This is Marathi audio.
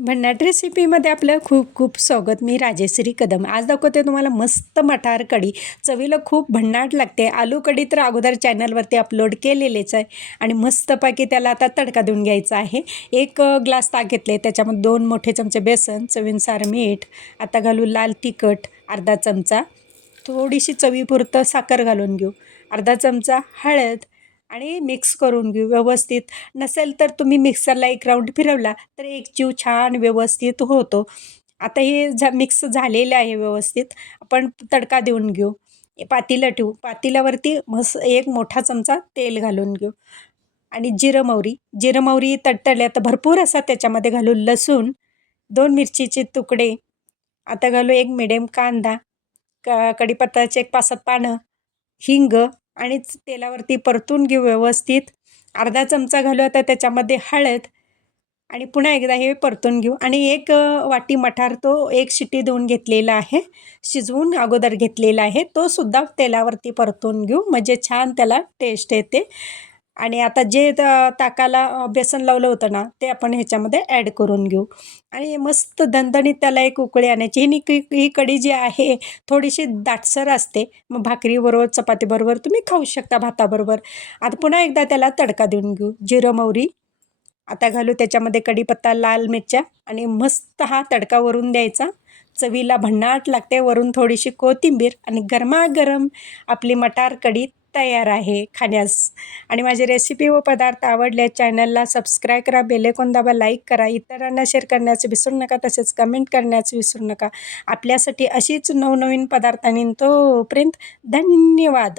भन्नाट रेसिपीमध्ये आपलं खूप खूप स्वागत. मी राजेश्री कदम. आज दाखवते तुम्हाला मस्त मटार कढी. चवीला खूप भन्नाट लागते. आलू कढी तर अगोदर चॅनलवरती अपलोड केलेलेच आहे. आणि मस्तपैकी त्याला आता तडका देऊन घ्यायचा आहे. एक ग्लास ताक घेतले. त्याच्यामध्ये दोन मोठे चमचे बेसन चवीनुसार मीठ आता घालू लाल तिखट अर्धा चमचा. थोडीशी चवीपुरतं साखर घालून घेऊ. अर्धा चमचा हळद आणि मिक्स करून घेऊ व्यवस्थित. नसेल तर तुम्ही मिक्सरला एक राऊंड फिरवला तर एक जीव छान व्यवस्थित होतो. आता हे झा मिक्स झालेलं आहे व्यवस्थित. आपण तडका देऊन घेऊ. पातीला ठेवू. पातील्यावरती मस एक मोठा चमचा तेल घालून घेऊ. आणि जिरं मोहरी जिरं मोहरी तडतडले आता भरपूर असा त्याच्यामध्ये घालू लसूण दोन मिरचीचे तुकडे. आता घालू एक मिडियम कांदा क कढीपत्ताचे एक पाच सात पानं हिंग आणि तेलावरती परतून घेऊ व्यवस्थित. अर्धा चमचा घालू आता त्याच्यामध्ये हळद. आणि पुन्हा एकदा हे परतून घेऊ. आणि एक वाटी मठार तो एक शिटी देऊन घेतलेला आहे. शिजवून अगोदर घेतलेला आहे. तो सुद्धा तेलावरती परतून घेऊ. म्हणजे छान त्याला टेस्ट येते. आणि आता जे ताकाला बेसन लावलं होतं ना ते आपण ह्याच्यामध्ये ॲड करून घेऊ. आणि मस्त दणदणीत त्याला एक उकळी आणायची. ही नि- ही कढी जी आहे थोडीशी दाटसर असते. मग भाकरीबरोबर चपातीबरोबर तुम्ही खाऊ शकता भाताबरोबर. आता पुन्हा एकदा त्याला तडका देऊन घेऊ. जिरं मोहरी. आता घालू त्याच्यामध्ये कढीपत्ता लाल मिरच्या. आणि मस्त हा तडका वरून द्यायचा. चवीला भन्नाट लागते. वरून थोडीशी कोथिंबीर आणि गरमागरम आपली मटार कढी तयार आहे खाण्यास. आणि माझी रेसिपी व पदार्थ आवडले चॅनलला सबस्क्राईब करा बेलेकोन दाबा लाईक करा. इतरांना शेअर करण्याचं विसरू नका तसेच कमेंट करण्याचं विसरू नका. आपल्यासाठी अशीच नवनवीन पदार्थांनी तोपर्यंत धन्यवाद.